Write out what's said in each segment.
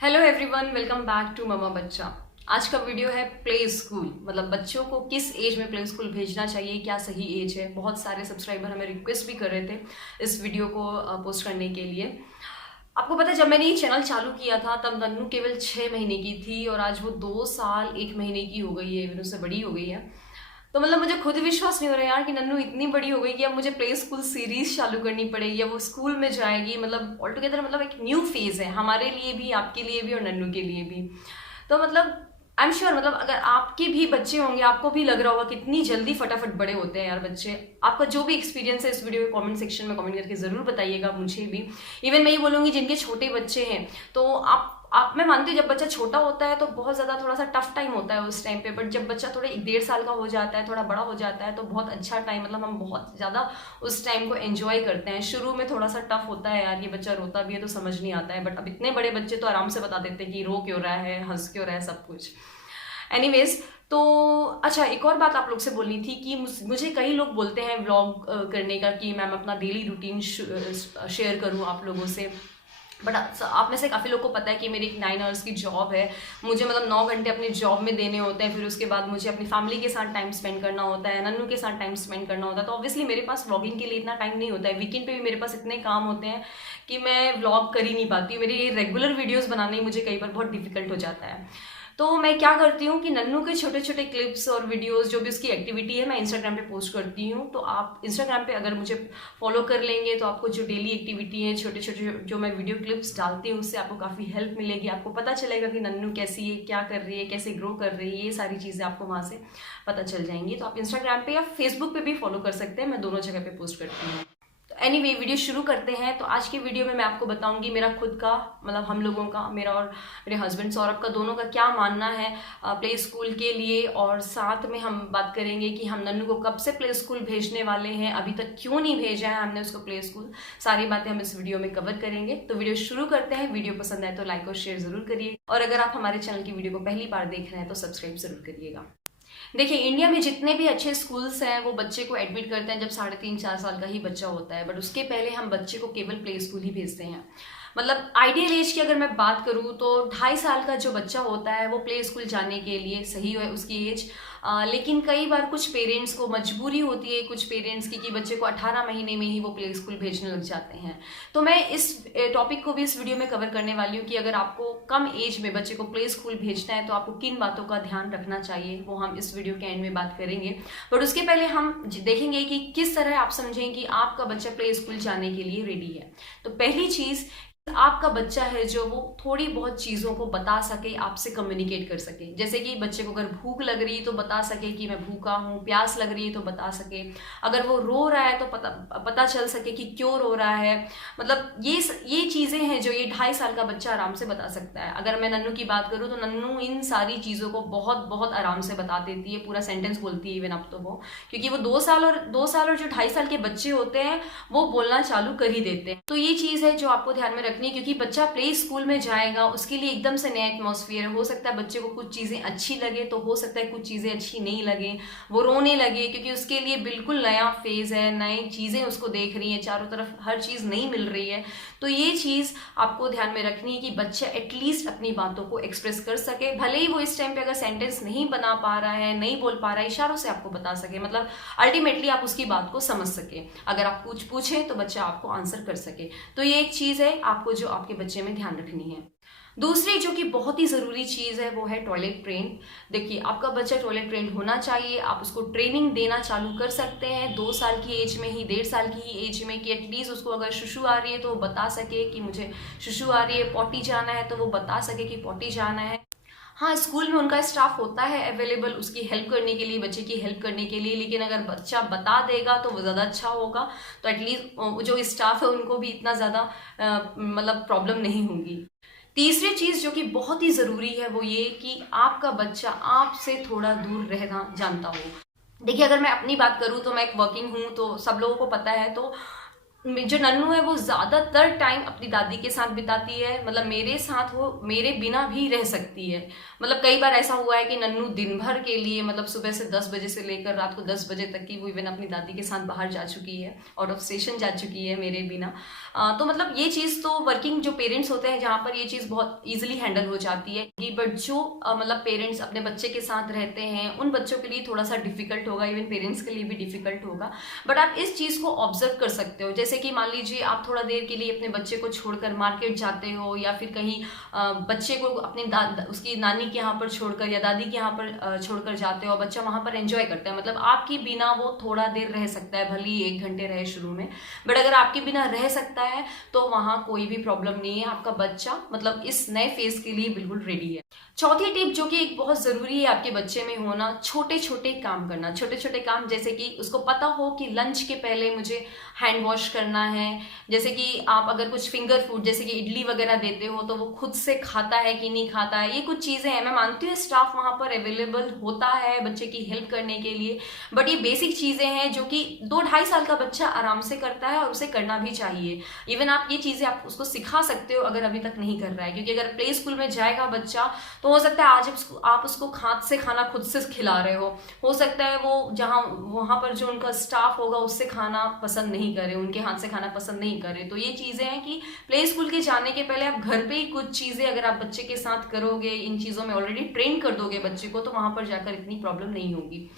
Hello everyone, welcome back to Mama Bachcha. आज का video है प्ले स्कूल, मतलब बच्चों को किस एज में प्ले स्कूल भेजना चाहिए, क्या सही एज है। बहुत सारे सब्सक्राइबर हमें रिक्वेस्ट भी कर रहे थे इस वीडियो को पोस्ट करने के लिए। आपको पता है, जब मैंने ये चैनल चालू किया था तब नन्नू केवल 6 महीने की थी और आज वो 2 साल 1 महीने की हो गई है, इवन उससे बड़ी हो गई है। तो मतलब मुझे खुद विश्वास नहीं हो रहा यार कि नन्नू इतनी बड़ी हो गई कि अब मुझे प्ले स्कूल सीरीज चालू करनी पड़ेगी या वो स्कूल में जाएगी। मतलब ऑल टुगेदर मतलब एक न्यू फेज है हमारे लिए भी, आपके लिए भी और नन्नू के लिए भी। तो मतलब आई एम श्योर, मतलब अगर आपके भी बच्चे होंगे आपको भी लग रहा होगा कितनी जल्दी फटाफट बड़े होते हैं यार बच्चे। आपका जो भी एक्सपीरियंस है इस वीडियो के कमेंट सेक्शन में कमेंट करके जरूर बताइएगा मुझे भी। इवन मैं ये बोलूंगी जिनके छोटे बच्चे हैं तो आप मैं मानती हूँ जब बच्चा छोटा होता है तो बहुत ज़्यादा थोड़ा सा टफ टाइम होता है उस टाइम पे, बट जब बच्चा थोड़ा 1-1.5 साल का हो जाता है, थोड़ा बड़ा हो जाता है तो बहुत अच्छा टाइम, मतलब हम बहुत ज़्यादा उस टाइम को एंजॉय करते हैं। शुरू में थोड़ा सा टफ होता है यार, ये बच्चा रोता भी है तो समझ नहीं आता है, बट अब इतने बड़े बच्चे तो आराम से बता देते हैं कि रो क्यों रहा है, हंस क्यों रहा है, सब कुछ। एनीवेज, तो अच्छा, एक और बात आप लोग से बोलनी थी कि मुझे कई लोग बोलते हैं व्लॉग करने का कि मैम अपना डेली रूटीन शेयर करूं आप लोगों से। बट आप में से काफ़ी लोग को पता है कि मेरी एक 9 आवर्स की जॉब है। मुझे मतलब 9 घंटे अपनी जॉब में देने होते हैं, फिर उसके बाद मुझे अपनी फैमिली के साथ टाइम स्पेंड करना होता है, नन्नू के साथ टाइम स्पेंड करना होता है। तो ऑब्वियसली मेरे पास व्लॉगिंग के लिए इतना टाइम नहीं होता है। वीकेंड पे भी मेरे पास इतने काम होते हैं कि मैं व्लॉग कर ही नहीं पाती हूँ। मेरी रेगुलर वीडियोज़ बनाने मुझे कई बार बहुत डिफिकल्ट हो जाता है। तो मैं क्या करती हूँ कि नन्नू के छोटे छोटे क्लिप्स और वीडियोस, जो भी उसकी एक्टिविटी है, मैं इंस्टाग्राम पे पोस्ट करती हूँ। तो आप इंस्टाग्राम पे अगर मुझे फॉलो कर लेंगे तो आपको जो डेली एक्टिविटी है, छोटे छोटे जो मैं वीडियो क्लिप्स डालती हूँ, उससे आपको काफ़ी हेल्प मिलेगी। आपको पता चलेगा कि नन्नू कैसी है, क्या कर रही है, कैसे ग्रो कर रही है, ये सारी चीज़ें आपको वहाँ से पता चल जाएंगी। तो आप इंस्टाग्राम पे या फेसबुक पे भी फॉलो कर सकते हैं, मैं दोनों जगह पे पोस्ट करती हूँ। एनीवे, वीडियो शुरू करते हैं। तो आज की वीडियो में मैं आपको बताऊंगी मेरा खुद का, मतलब हम लोगों का, मेरा और मेरे हस्बैंड सौरभ का, दोनों का क्या मानना है प्ले स्कूल के लिए। और साथ में हम बात करेंगे कि हम नन्नू को कब से प्ले स्कूल भेजने वाले हैं, अभी तक क्यों नहीं भेजा है हमने उसको प्ले स्कूल। सारी बातें हम इस वीडियो में कवर करेंगे। तो वीडियो शुरू करते हैं। वीडियो पसंद आए तो लाइक और शेयर जरूर करिए, और अगर आप हमारे चैनल की वीडियो को पहली बार देख रहे हैं तो सब्सक्राइब जरूर करिएगा। देखिए, इंडिया में जितने भी अच्छे स्कूल्स हैं वो बच्चे को एडमिट करते हैं जब 3.5-4 साल का ही बच्चा होता है, बट उसके पहले हम बच्चे को केवल प्ले स्कूल ही भेजते हैं। मतलब आइडियल एज की अगर मैं बात करूँ तो 2.5 साल का जो बच्चा होता है वो प्ले स्कूल जाने के लिए सही है उसकी एज। लेकिन कई बार कुछ पेरेंट्स को मजबूरी होती है, कुछ पेरेंट्स की, कि बच्चे को 18 महीने में ही वो प्ले स्कूल भेजने लग जाते हैं। तो मैं इस टॉपिक को भी इस वीडियो में कवर करने वाली हूँ कि अगर आपको कम एज में बच्चे को प्ले स्कूल भेजना है तो आपको किन बातों का ध्यान रखना चाहिए, वो हम इस वीडियो के एंड में बात करेंगे। बट उसके पहले हम देखेंगे कि किस तरह आप समझें कि आपका बच्चा प्ले स्कूल जाने के लिए रेडी है। तो पहली चीज, आपका बच्चा है जो वो थोड़ी बहुत चीज़ों को बता सके, आपसे कम्युनिकेट कर सके। जैसे कि बच्चे को अगर भूख लग रही है तो बता सके कि मैं भूखा हूँ, प्यास लग रही है तो बता सके, अगर वो रो रहा है तो पता चल सके कि क्यों रो रहा है। मतलब ये चीज़ें हैं जो ये 2.5 साल का बच्चा आराम से बता सकता है। अगर मैं नन्नू की बात करूँ तो नन्नू इन सारी चीज़ों को बहुत बहुत आराम से बता देती है, पूरा सेंटेंस बोलती है इवन अब तो वो, क्योंकि वो 2 साल और जो 2.5 साल के बच्चे होते हैं वो बोलना चालू कर ही देते हैं। तो ये चीज़ है जो आपको ध्यान में रखनी है, क्योंकि बच्चा प्ले स्कूल में जाएगा, उसके लिए एकदम से नया एटमॉस्फेयर है। हो सकता है बच्चे को कुछ चीज़ें अच्छी लगे, तो हो सकता है कुछ चीज़ें अच्छी नहीं लगे, वो रोने लगे, क्योंकि उसके लिए बिल्कुल नया फेज है, नई चीज़ें उसको देख रही हैं, चारों तरफ हर चीज़ नहीं मिल रही है। तो ये चीज़ आपको ध्यान में रखनी है कि बच्चा एटलीस्ट अपनी बातों को एक्सप्रेस कर सके, भले ही वो इस टाइम पे अगर सेंटेंस नहीं बना पा रहा है, नहीं बोल पा रहा है, इशारों से आपको बता सके, मतलब अल्टीमेटली आप उसकी बात को समझ सके। अगर आप कुछ पूछें तो बच्चा आपको आंसर कर सके। तो ये एक चीज़ है आपको जो आपके बच्चे में ध्यान रखनी है। दूसरी जो कि बहुत ही ज़रूरी चीज़ है वो है टॉयलेट ट्रेन। देखिए, आपका बच्चा टॉयलेट ट्रेन होना चाहिए। आप उसको ट्रेनिंग देना चालू कर सकते हैं 2 साल की एज में ही, 1.5 साल की ही एज में, कि एटलीस्ट उसको अगर शुशु आ रही है तो वो बता सके कि मुझे शुशु आ रही है, पॉटी जाना है तो वो बता सके कि पॉटी जाना है। हाँ, स्कूल में उनका स्टाफ होता है अवेलेबल उसकी हेल्प करने के लिए, बच्चे की हेल्प करने के लिए, लेकिन अगर बच्चा बता देगा तो वो ज़्यादा अच्छा होगा। तो एटलीस्ट जो स्टाफ है उनको भी इतना ज़्यादा मतलब प्रॉब्लम नहीं होगी। तीसरी चीज़ जो कि बहुत ही ज़रूरी है वो ये कि आपका बच्चा आपसे थोड़ा दूर रहना जानता हो। देखिए, अगर मैं अपनी बात करूँ तो मैं एक वर्किंग हूँ, तो सब लोगों को पता है। तो जो नन्नू है वो ज़्यादातर टाइम अपनी दादी के साथ बिताती है, मतलब मेरे साथ वो मेरे बिना भी रह सकती है। मतलब कई बार ऐसा हुआ है कि नन्नू दिन भर के लिए, मतलब सुबह से 10 बजे से लेकर रात को 10 बजे तक की वो इवन अपनी दादी के साथ बाहर जा चुकी है, आउट ऑफ स्टेशन जा चुकी है मेरे बिना। तो मतलब ये चीज़ तो वर्किंग जो पेरेंट्स होते हैं जहाँ पर ये चीज़ बहुत ईजिली हैंडल हो जाती है, बट जो मतलब पेरेंट्स अपने बच्चे के साथ रहते हैं उन बच्चों के लिए थोड़ा सा डिफिकल्ट होगा, इवन पेरेंट्स के लिए भी डिफिकल्ट होगा। बट आप इस चीज़ को ऑब्जर्व कर सकते हो, जैसे कि मान लीजिए आप थोड़ा देर के लिए अपने बच्चे को छोड़कर मार्केट जाते हो, या फिर कहीं बच्चे को अपनी उसकी नानी के यहाँ पर छोड़कर या दादी के यहाँ पर छोड़कर जाते हो, बच्चा वहाँ पर एंजॉय करता है, मतलब आपके बिना वो थोड़ा देर रह सकता है, भले ही 1 घंटे रहे शुरू में, बट अगर आपके बिना रह सकता है तो वहाँ कोई भी प्रॉब्लम नहीं है, आपका बच्चा मतलब इस नए फेज के लिए बिल्कुल रेडी है। चौथी टिप जो कि एक बहुत ज़रूरी है आपके बच्चे में होना, छोटे छोटे काम करना। छोटे छोटे काम जैसे कि उसको पता हो कि लंच के पहले मुझे हैंड वॉश करना है, जैसे कि आप अगर कुछ फिंगर फूड जैसे कि इडली वगैरह देते हो तो वो खुद से खाता है कि नहीं खाता है, ये कुछ चीज़ें हैं। मैं मानती हूँ स्टाफ वहाँ पर अवेलेबल होता है बच्चे की हेल्प करने के लिए, बट ये बेसिक चीज़ें हैं जो कि 2-2.5 साल का बच्चा आराम से करता है और उसे करना भी चाहिए। इवन आप ये चीज़ें आप उसको सिखा सकते हो अगर अभी तक नहीं कर रहा है, क्योंकि अगर प्ले स्कूल में जाएगा बच्चा तो हो सकता है आज आप उसको हाथ से खाना खुद से खिला रहे हो सकता है वो जहाँ वहाँ पर जो उनका स्टाफ होगा उससे खाना पसंद नहीं करे, उनके हाथ से खाना पसंद नहीं करे। तो ये चीज़ें हैं कि प्ले स्कूल के जाने के पहले आप घर पे ही कुछ चीज़ें अगर आप बच्चे के साथ करोगे, इन चीज़ों में ऑलरेडी ट्रेन कर दोगे बच्चे को, तो वहाँ पर जाकर इतनी प्रॉब्लम नहीं होगी।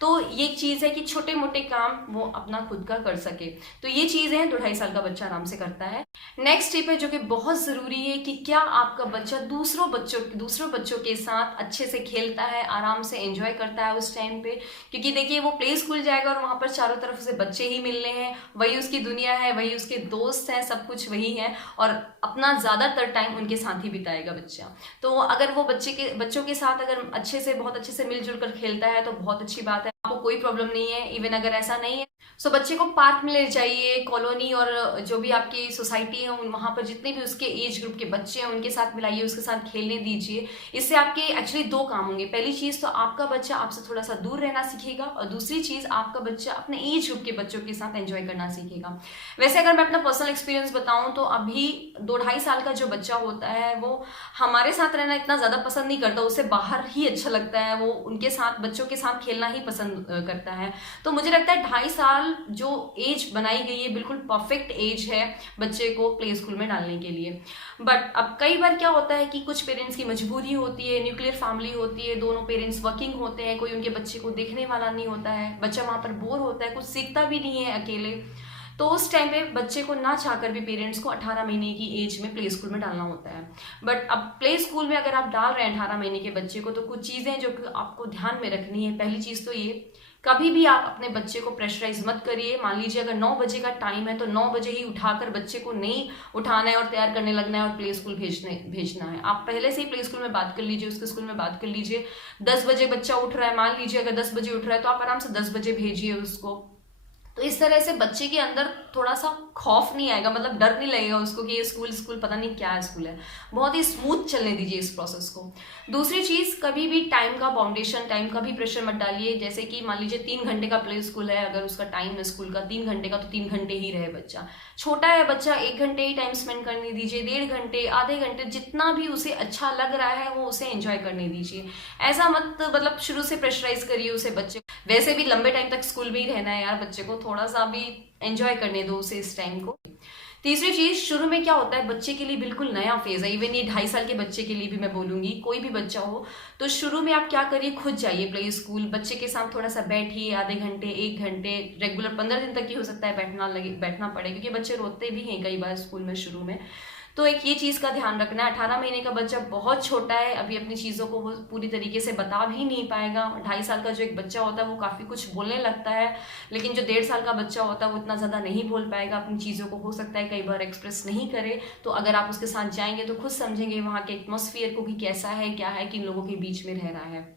तो ये चीज़ है कि छोटे मोटे काम वो अपना खुद का कर सके, तो ये चीज़ है 2-2.5 साल का बच्चा आराम से करता है। नेक्स्ट टिप है जो कि बहुत ज़रूरी है कि क्या आपका बच्चा दूसरों बच्चों के साथ अच्छे से खेलता है, आराम से एंजॉय करता है उस टाइम पे, क्योंकि देखिए वो प्ले स्कूल जाएगा और वहाँ पर चारों तरफ से बच्चे ही मिलने हैं, वही उसकी दुनिया है, वही उसके दोस्त हैं, सब कुछ वही है, और अपना ज़्यादातर टाइम उनके साथ ही बिताएगा बच्चा। तो अगर वो बच्चों के साथ अगर बहुत अच्छे से मिलजुल कर खेलता है तो बहुत अच्छी बात है, आपको कोई प्रॉब्लम नहीं है। इवन अगर ऐसा नहीं है सो बच्चे को पार्क में ले जाइए, कॉलोनी और जो भी आपकी सोसाइटी है वहाँ पर जितने भी उसके एज ग्रुप के बच्चे हैं उनके साथ मिलाइए, उसके साथ खेलने दीजिए। इससे आपके एक्चुअली 2 काम होंगे, पहली चीज़ तो आपका बच्चा आपसे थोड़ा सा दूर रहना सीखेगा, और दूसरी चीज़ आपका बच्चा अपने एज ग्रुप के बच्चों के साथ एंजॉय करना सीखेगा। वैसे अगर मैं अपना पर्सनल एक्सपीरियंस बताऊँ तो अभी 2-2.5 साल का जो बच्चा होता है वो हमारे साथ रहना इतना ज़्यादा पसंद नहीं करता, उसे बाहर ही अच्छा लगता है, वो उनके साथ बच्चों के साथ खेलना ही पसंद करता है। तो मुझे लगता है 2.5 साल जो एज बनाई गई है बिल्कुल परफेक्ट एज है बच्चे को प्ले स्कूल में डालने के लिए। बट अब कई बार क्या होता है कि कुछ पेरेंट्स की मजबूरी होती है, न्यूक्लियर फैमिली होती है, दोनों पेरेंट्स वर्किंग होते हैं, कोई उनके बच्चे को देखने वाला नहीं होता है, बच्चा वहाँ पर बोर होता है, कुछ सीखता भी नहीं है अकेले। तो उस टाइम पे बच्चे को ना चाहकर भी पेरेंट्स को 18 महीने की एज में प्ले स्कूल में डालना होता है। बट अब प्ले स्कूल में अगर आप डाल रहे हैं 18 महीने के बच्चे को तो कुछ चीज़ें जो कि आपको ध्यान में रखनी है। पहली चीज़ तो ये, कभी भी आप अपने बच्चे को प्रेशराइज मत करिए। मान लीजिए अगर 9 बजे का टाइम है तो 9 बजे ही उठाकर बच्चे को नहीं उठाना है और तैयार करने लगना है और प्ले स्कूल भेजना है। आप पहले से ही प्ले स्कूल में बात कर लीजिए, उसके स्कूल में बात कर लीजिए। 10 बजे बच्चा उठ रहा है, मान लीजिए अगर 10 बजे उठ रहा है तो आप आराम से 10 बजे भेजिए उसको। तो इस तरह से बच्चे के अंदर थोड़ा सा खौफ नहीं आएगा, मतलब डर नहीं लगेगा उसको कि ये स्कूल पता नहीं क्या स्कूल है। बहुत ही स्मूथ चलने दीजिए इस प्रोसेस को। दूसरी चीज़, कभी भी टाइम का बाउंडेशन, टाइम का भी प्रेशर मत डालिए। जैसे कि मान लीजिए 3 घंटे का प्ले स्कूल है, अगर उसका टाइम है स्कूल का 3 घंटे का तो 3 घंटे ही रहे बच्चा। छोटा है बच्चा, 1 घंटे ही टाइम स्पेंड करने दीजिए, 1.5 घंटे, आधे घंटे, जितना भी उसे अच्छा लग रहा है वो उसे एंजॉय करने दीजिए। ऐसा मत मतलब शुरू से प्रेशराइज करिए उसे बच्चे। वैसे भी लंबे टाइम तक स्कूल में ही रहना है यार, बच्चे को थोड़ा सा भी एंजॉय करने दो उसे इस टाइम को। तीसरी चीज, शुरू में क्या होता है बच्चे के लिए बिल्कुल नया फेज है। इवन ये 2.5 साल के बच्चे के लिए भी मैं बोलूंगी, कोई भी बच्चा हो तो शुरू में आप क्या करिए, खुद जाइए प्ले स्कूल, बच्चे के साथ थोड़ा सा बैठिए, आधे घंटे 1 घंटे, रेगुलर 15 दिन तक ही हो सकता है बैठना पड़े, क्योंकि बच्चे रोते भी हैं कई बार स्कूल में शुरू में। तो एक ये चीज़ का ध्यान रखना है। 18 महीने का बच्चा बहुत छोटा है, अभी अपनी चीज़ों को वो पूरी तरीके से बता भी नहीं पाएगा। 2.5 साल का जो एक बच्चा होता है वो काफ़ी कुछ बोलने लगता है, लेकिन जो 1.5 साल का बच्चा होता है वो इतना ज़्यादा नहीं बोल पाएगा अपनी चीज़ों को, हो सकता है कई बार एक्सप्रेस नहीं करे। तो अगर आप उसके साथ जाएंगे तो खुद समझेंगे वहाँ के एटमॉस्फेयर को कि कैसा है, क्या है, किन लोगों के बीच में रह रहा है।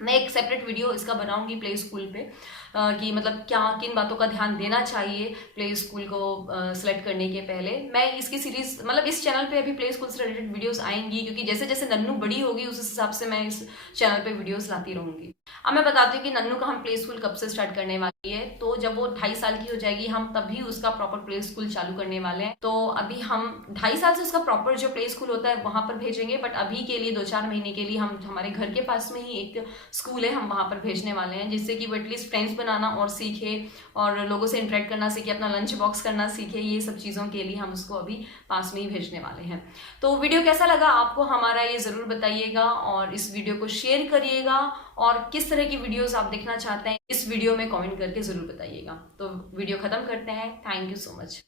मैं एक सेपरेट वीडियो इसका बनाऊंगी प्ले स्कूल पे, कि मतलब क्या किन बातों का ध्यान देना चाहिए प्ले स्कूल को सिलेक्ट करने के पहले। मैं इसकी सीरीज मतलब इस चैनल पे अभी प्ले स्कूल से रिलेटेड वीडियोस आएंगी, क्योंकि जैसे जैसे नन्नू बड़ी होगी उस हिसाब से मैं इस चैनल पे वीडियोस लाती रहूंगी। अब मैं बताती हूँ कि नन्नू का हम प्ले स्कूल कब से स्टार्ट करने वाली है। तो जब वो 2.5 साल की हो जाएगी हम तभी उसका प्रॉपर प्ले स्कूल चालू करने वाले हैं। तो अभी हम 2.5 साल से उसका प्रॉपर जो प्ले स्कूल होता है वहां पर भेजेंगे, बट अभी के लिए 2-4 महीने के लिए हम हमारे घर के पास में ही एक स्कूल है हम वहां पर भेजने वाले हैं, जिससे कि वो एटलीस्ट फ्रेंड्स बनाना और सीखे और लोगों से इंटरेक्ट करना सीखे, अपना लंच बॉक्स करना सीखे। ये सब चीज़ों के लिए हम उसको अभी पास में ही भेजने वाले हैं। तो वीडियो कैसा लगा आपको हमारा ये ज़रूर बताइएगा और इस वीडियो को शेयर करिएगा, और किस तरह की वीडियोस आप देखना चाहते हैं इस वीडियो में कमेंट करके ज़रूर बताइएगा। तो वीडियो ख़त्म करते हैं। Thank you so much.